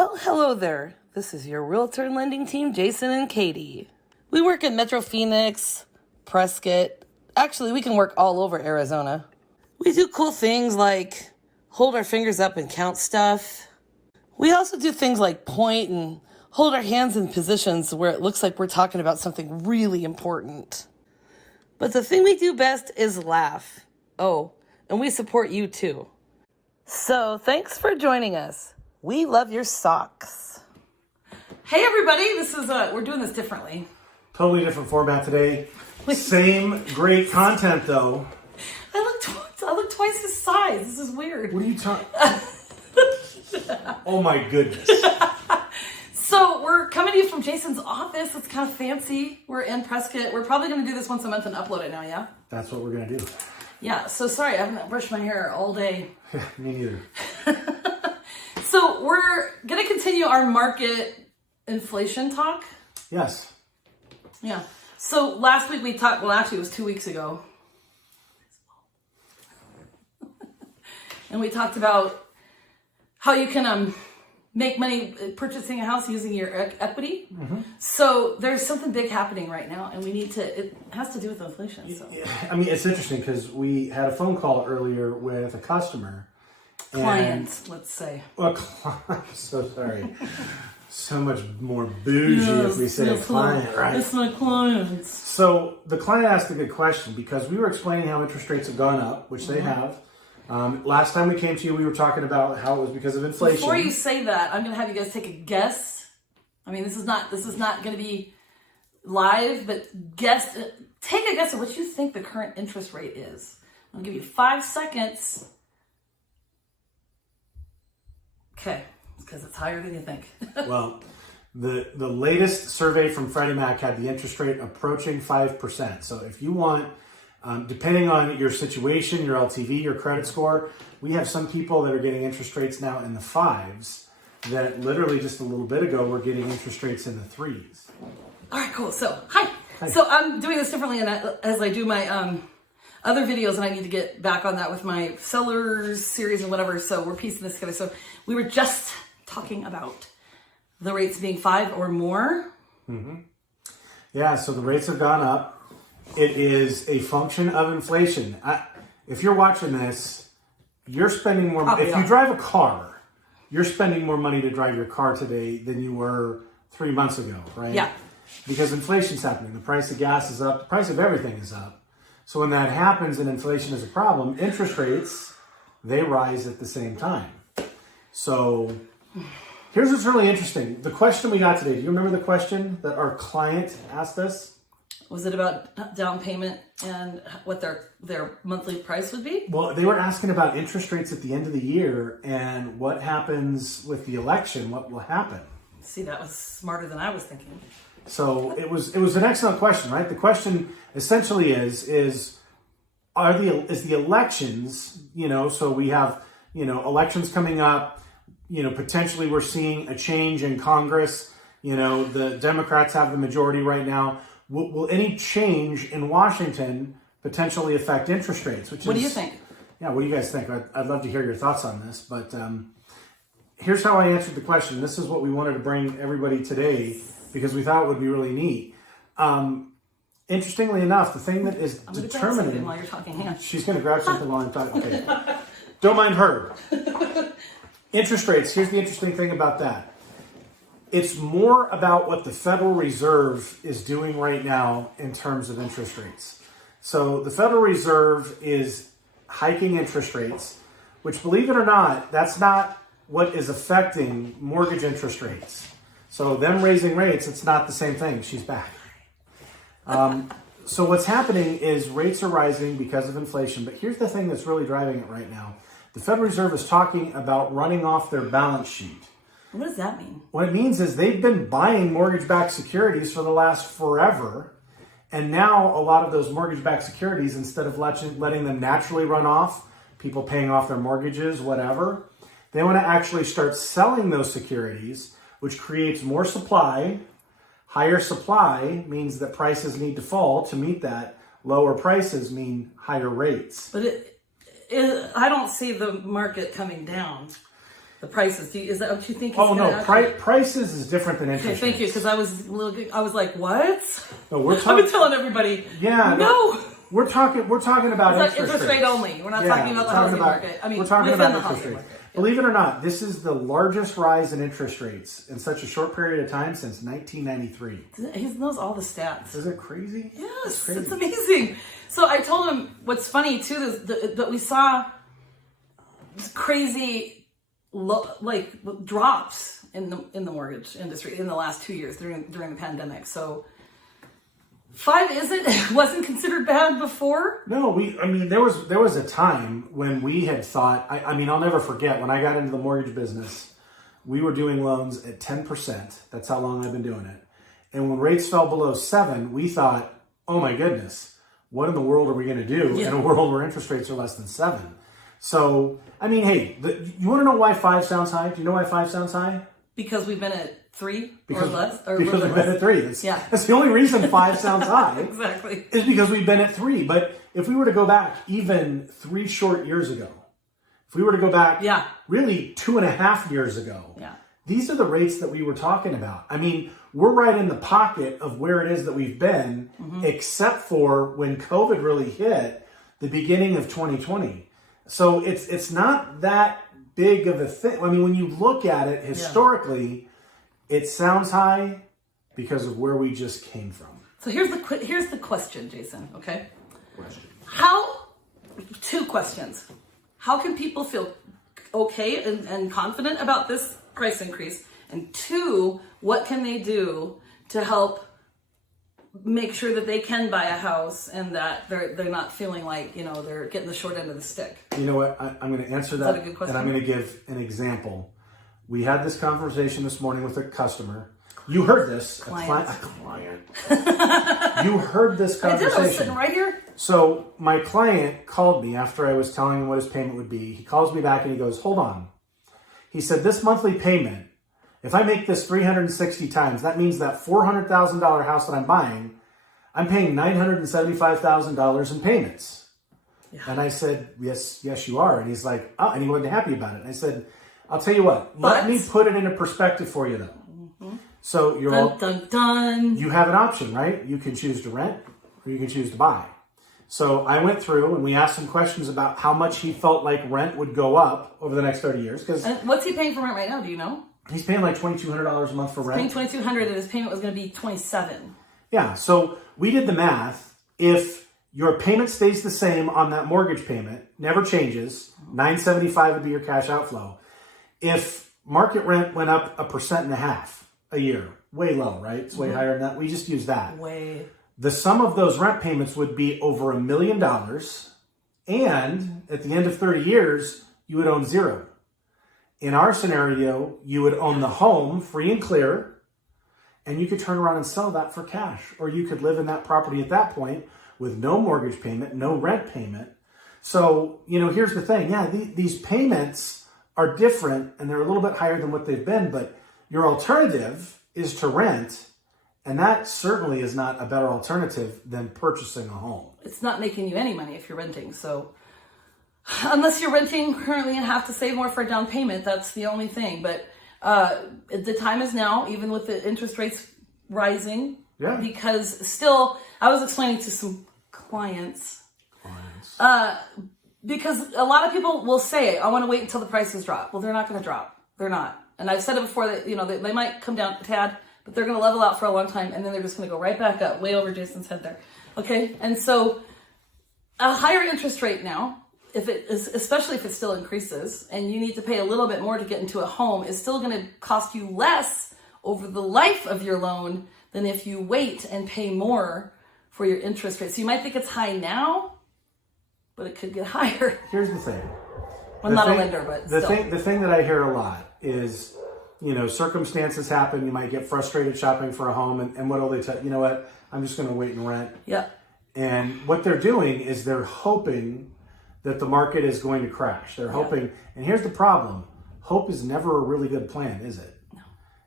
Well, hello there. This is your realtor and lending team, Jason and Katie. We work in Metro Phoenix, Prescott. Actually, we can work all over Arizona. We do cool things like hold our fingers up and count stuff. We also do things like point and hold our hands in positions where it looks like we're talking about something really important. But the thing we do best is laugh. Oh, and we support you too. So thanks for joining us. We love your socks. Hey everybody, this is we're doing this differently. Totally different format today. Same great content though. I look twice his size. This is weird. What are you talking? Oh my goodness. So we're coming to you from Jason's office. It's kind of fancy. We're in Prescott. We're probably going to do this once a month and upload it now, yeah? That's what we're going to do. Yeah, so sorry, I haven't brushed my hair all day. Me neither. So we're going to continue our market inflation talk. Yes. Yeah. So last week we talked, well actually it was 2 weeks ago. And we talked about how you can make money purchasing a house using your equity. Mm-hmm. So there's something big happening right now and it has to do with inflation. So. I mean, it's interesting because we had a phone call earlier with a customer. Clients, let's say. Well, so sorry. So much more bougie if we say a client, right? It's my clients. So the client asked a good question because we were explaining how interest rates have gone up, which they have. Last time we came to you, we were talking about how it was because of inflation. Before you say that, I'm going to have you guys take a guess. I mean, this is not going to be live, but take a guess at what you think the current interest rate is. I'll give you 5 seconds. Okay, because it's higher than you think. Well, the latest survey from Freddie Mac had the interest rate approaching 5%. So if you want, depending on your situation, your LTV, your credit score, we have some people that are getting interest rates now in the 5s that literally just a little bit ago were getting interest rates in the 3s. All right, cool. So, hi. So I'm doing this differently as I do my other videos, and I need to get back on that with my sellers series and whatever. So we're piecing this together. So we were just talking about the rates being 5 or more. Mm-hmm. Yeah, so the rates have gone up. It is a function of inflation. If you're watching this, you're spending more money. If you drive a car, you're spending more money to drive your car today than you were 3 months ago, right? Yeah. Because inflation's happening. The price of gas is up. The price of everything is up. So when that happens and inflation is a problem, interest rates, they rise at the same time. So here's what's really interesting. The question we got today, do you remember the question that our client asked us? Was it about down payment and what their monthly price would be? Well, they were asking about interest rates at the end of the year and what happens with the election, what will happen. See, that was smarter than I was thinking. So it was an excellent question, right? The question essentially is the elections, so we have, elections coming up, potentially we're seeing a change in Congress, the Democrats have the majority right now. Will any change in Washington potentially affect interest rates? What do you think? Yeah, what do you guys think? I'd love to hear your thoughts on this, but here's how I answered the question. This is what we wanted to bring everybody today because we thought it would be really neat. Interestingly enough, the thing that is determining... while you're talking. Hang on. She's going to grab something while I'm talking. Okay. Don't mind her. Interest rates. Here's the interesting thing about that. It's more about what the Federal Reserve is doing right now in terms of interest rates. So the Federal Reserve is hiking interest rates, which, believe it or not, that's not what is affecting mortgage interest rates. So them raising rates, it's not the same thing. She's back. So what's happening is rates are rising because of inflation. But here's the thing that's really driving it right now. The Federal Reserve is talking about running off their balance sheet. What does that mean? What it means is they've been buying mortgage-backed securities for the last forever. And now a lot of those mortgage-backed securities, instead of letting them naturally run off, people paying off their mortgages, whatever, they want to actually start selling those securities, which creates more supply. Higher supply means that prices need to fall to meet that. Lower prices mean higher rates. But I don't see the market coming down. the prices. Is that what you think? Oh no, prices is different than interest. Okay, thank you, because I was like, what? No, we're I've talking. been telling everybody. Yeah. No. We're talking about It's like interest rate only. We're not talking about the housing market. I mean, we're talking within about the interest housing rates. market. Believe it or not, this is the largest rise in interest rates in such a short period of time since 1993. He knows all the stats. Is it crazy? Yes, it's amazing. So I told him what's funny too is that we saw crazy drops in the mortgage industry in the last 2 years during the pandemic. So 5 wasn't considered bad before. No, there was a time when we had thought. I'll never forget when I got into the mortgage business. We were doing loans at 10%. That's how long I've been doing it. And when rates fell below 7, we thought, oh my goodness, what in the world are we going to do in a world where interest rates are less than 7? So, hey, you want to know why 5 sounds high? Do you know why 5 sounds high? Because we've been at 3 or less. Because we've been at 3. That's the only reason 5 sounds high. Exactly. Is because we've been at 3. But if we were to go back even 3 short years ago, if we were to go back really 2.5 years ago, these are the rates that we were talking about. We're right in the pocket of where it is that we've been, except for when COVID really hit the beginning of 2020. So it's not that big of a thing. When you look at it historically, it sounds high because of where we just came from. So here's the question, Jason. Okay. Question. 2 questions. How can people feel okay and confident about this price increase? And 2, what can they do to help make sure that they can buy a house and that they're not feeling like, they're getting the short end of the stick? You know what? I'm going to answer that, Is that a good question? and I'm going to give an example. We had this conversation this morning with a customer. You heard this. Client. A client. You heard this conversation. I did. I was sitting right here. So my client called me after I was telling him what his payment would be. He calls me back and he goes, hold on. He said, this monthly payment, if I make this 360 times, that means that $400,000 house that I'm buying, I'm paying $975,000 in payments. Yeah. And I said, yes, you are. And he's like, oh, and he wasn't happy about it. And I said, I'll tell you what, let me put it into perspective for you though. So you're you have an option, right? You can choose to rent or you can choose to buy. So I went through and we asked some questions about how much he felt like rent would go up over the next 30 years. And what's he paying for rent right now? Do you know? He's paying like $2,200 a month for rent. He's paying $2,200 and his payment was going to be $27. Yeah. So we did the math. If your payment stays the same on that mortgage payment, never changes, $975 would be your cash outflow. If market rent went up 1.5% a year, way low, right? It's way higher than that. We just use that. Way. The sum of those rent payments would be over $1 million. And at the end of 30 years, you would own 0. In our scenario, you would own the home free and clear, and you could turn around and sell that for cash. Or you could live in that property at that point with no mortgage payment, no rent payment. So, here's the thing. Yeah, these payments are different, and they're a little bit higher than what they've been, but your alternative is to rent, and that certainly is not a better alternative than purchasing a home. It's not making you any money if you're renting. So unless you're renting currently and have to save more for a down payment, that's the only thing. But the time is now, even with the interest rates rising, because still, I was explaining to some clients. Because a lot of people will say, I want to wait until the prices drop. Well, they're not going to drop. They're not. And I've said it before that, they might come down a tad, but they're going to level out for a long time. And then they're just going to go right back up, way over Jason's head there. Okay. And so a higher interest rate now, especially if it still increases and you need to pay a little bit more to get into a home, is still going to cost you less over the life of your loan than if you wait and pay more for your interest rate. So you might think it's high now, but it could get higher. Here's the thing. I'm not a lender, but the thing that I hear a lot is, circumstances happen. You might get frustrated shopping for a home, and what'll they tell you? You know what? I'm just going to wait and rent. Yeah. And what they're doing is they're hoping that the market is going to crash. They're hoping, and here's the problem: hope is never a really good plan, is it? No,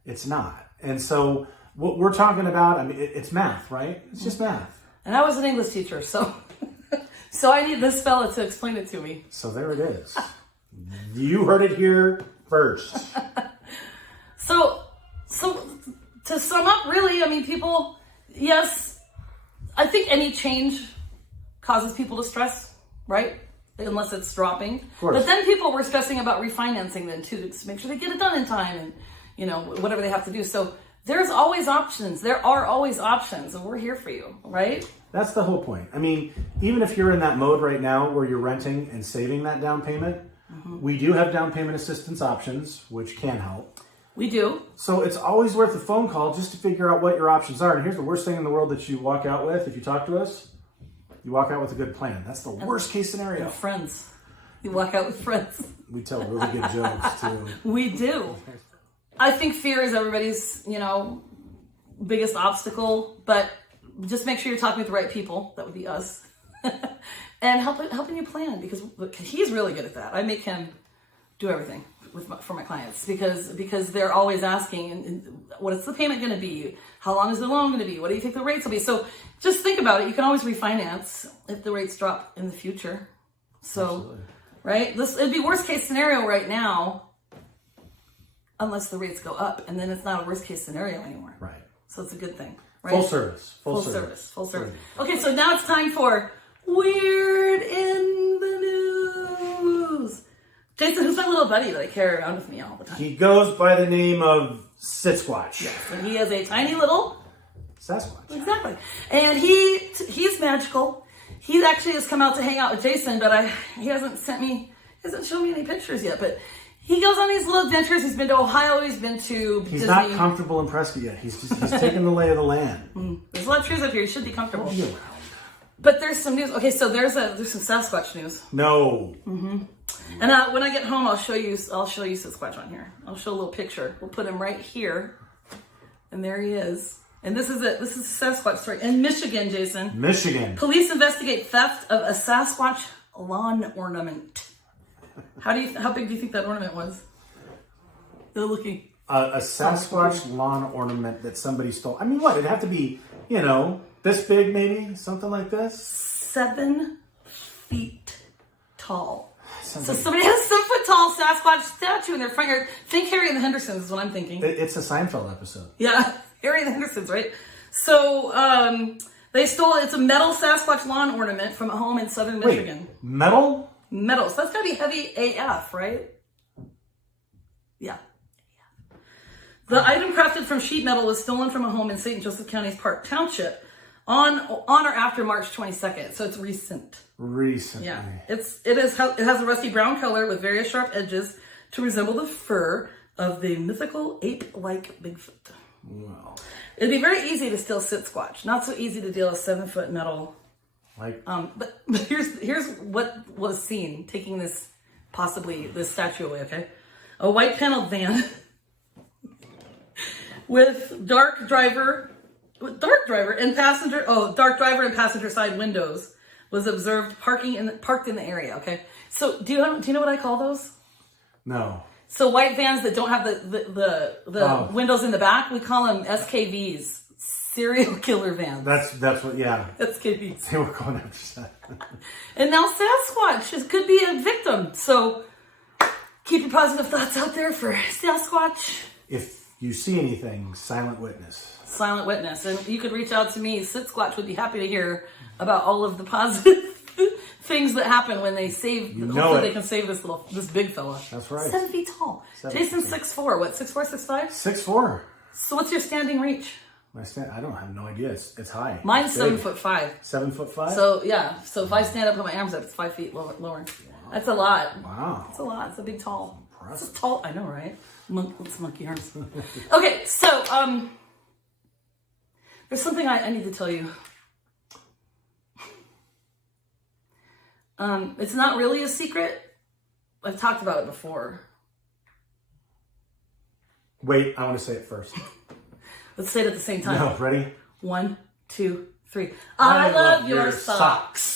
it's not. And so what we're talking about, it's math, right? It's just math. And I was an English teacher, so I need this fella to explain it to me. So there it is. You heard it here first. So to sum up, really, I mean, people, yes, I think any change causes people to stress, right? Unless it's dropping. Of course. But then people were stressing about refinancing then too, to make sure they get it done in time and, you know, whatever they have to do. So there's always options. There are always options, and we're here for you, right? That's the whole point. I mean, even if you're in that mode right now where you're renting and saving that down payment, we do have down payment assistance options, which can help. We do. So it's always worth a phone call just to figure out what your options are. And here's the worst thing in the world that you walk out with if you talk to us. You walk out with a good plan. That's the worst case scenario. And friends. You walk out with friends. We tell really good jokes too. We do. I think fear is everybody's, you know, biggest obstacle, but just make sure you're talking with the right people. That would be us. And helping you plan, because he's really good at that. I make him do everything for my clients because they're always asking, and what is the payment going to be? How long is the loan going to be? What do you think the rates will be? So just think about it. You can always refinance if the rates drop in the future. So, absolutely. Right? It'd be worst case scenario right now, unless the rates go up, and then it's not a worst case scenario anymore. Right. So it's a good thing. Right? Full service. Full service. Okay, so now it's time for Weird in the News. Jason, who's my little buddy that I carry around with me all the time? He goes by the name of Sasquatch. Yes, and he is a tiny little Sasquatch. Exactly. And he's magical. He actually has come out to hang out with Jason, but he hasn't shown me any pictures yet. But he goes on these little adventures. He's been to Ohio. He's been to He's Disney. not comfortable in Prescott yet. He's taking the lay of the land. There's a lot of trees up here. You should be comfortable. He'll be around. But there's some news. Okay, so there's some Sasquatch news. No. And when I get home, I'll show you Sasquatch on here. I'll show a little picture. We'll put him right here, and there he is. And this is it. This is a Sasquatch story in Michigan, Jason. Michigan. Police investigate theft of a Sasquatch lawn ornament. How big do you think that ornament was? They're looking. A Sasquatch lawn ornament that somebody stole. I mean, what? It'd have to be, this big, maybe something like this. 7 feet tall. So somebody has a 7-foot-tall Sasquatch statue in their front yard. Think Harry and the Hendersons is what I'm thinking. It's a Seinfeld episode. Yeah, Harry and the Hendersons, right? So they stole. It's a metal Sasquatch lawn ornament from a home in southern Michigan. Wait, metal? Metal. So that's gotta be heavy AF, right? Yeah. The item, crafted from sheet metal, was stolen from a home in St. Joseph County's Park Township on or after March 22nd. So it's recent. Recently. Yeah. It has a rusty brown color with various sharp edges to resemble the fur of the mythical ape-like Bigfoot. Wow. It'd be very easy to steal Sasquatch. Not so easy to deal a 7-foot metal. But here's what was seen taking this statue away. Okay, a white paneled van with dark driver and passenger side windows was observed parked in the area. Okay, so do you know what I call those? No. So white vans that don't have the windows in the back, we call them SKVs, serial killer vans. That's what, yeah. SKVs. They were going after that. And now Sasquatch could be a victim. So keep your positive thoughts out there for Sasquatch. If you see anything, silent witness. Silent witness. And you could reach out to me. Sasquatch would be happy to hear about all of the positive things that happen when they save. Hopefully they can save this big fella. That's right. 7 feet tall. Jason's 6'4". What, 6'4", 6'5"? 6'4". So what's your standing reach? I don't have no idea. It's high. Mine's 7'5". 7'5"? So yeah. So if I stand up, put my arms up, it's 5 feet lower. Wow. That's a lot. Wow. That's a lot. It's a big tall. Impressive. It's tall. I know, right? It's monkey arms. Okay, so there's something I need to tell you. It's not really a secret. I've talked about it before. Wait, I want to say it first. Let's say it at the same time. No, ready? 1, 2, 3. I love your socks.